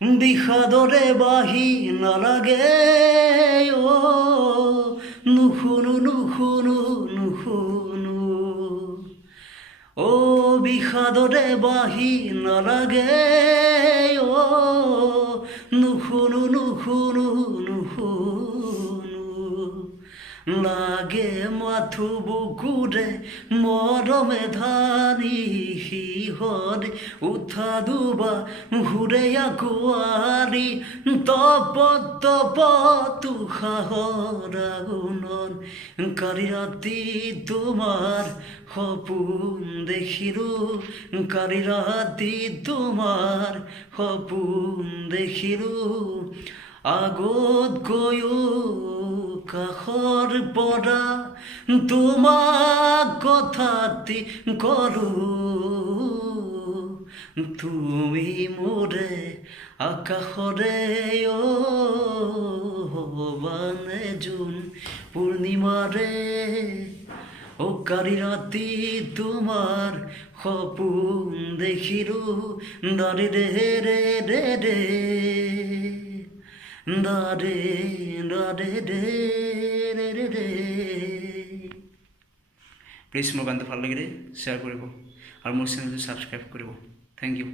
বিষাদৰে বাহি নালাগে নুশুনো নুশুনো নুশুনো বিষাদৰে বাহি নালাগে নুশুনো নুশুনো নুশুনো লাগে মাথো বুকুৰে মৰমে ধানি সিহঁতে উঠা দুবা ঘূৰে আকুৱাৰি তপ তপ তুষাৰৰ আগুণত কালি ৰাতি তোমাৰ সপোন দেখিলোঁ কালি ৰাতি তোমাৰ সপোন দেখিলোঁ আগত গৈও কাষৰ পৰা তোমাক কথাটি কৰোঁ তুমি মোৰে আকাশৰে বানে জোন পূৰ্ণিমাৰে কালি ৰাতি তোমাৰ সপোন দেখিলোঁ দাৰে ৰে ৰে ৰে ৰে দাৰে দাৰে ৰে ৰে ৰে ৰে প্লিজ মোৰ গানটো ভাল লাগিলে শ্বেয়াৰ কৰিব আৰু মোৰ চেনেলটো ছাবস্ক্ৰাইব কৰিব থেংক ইউ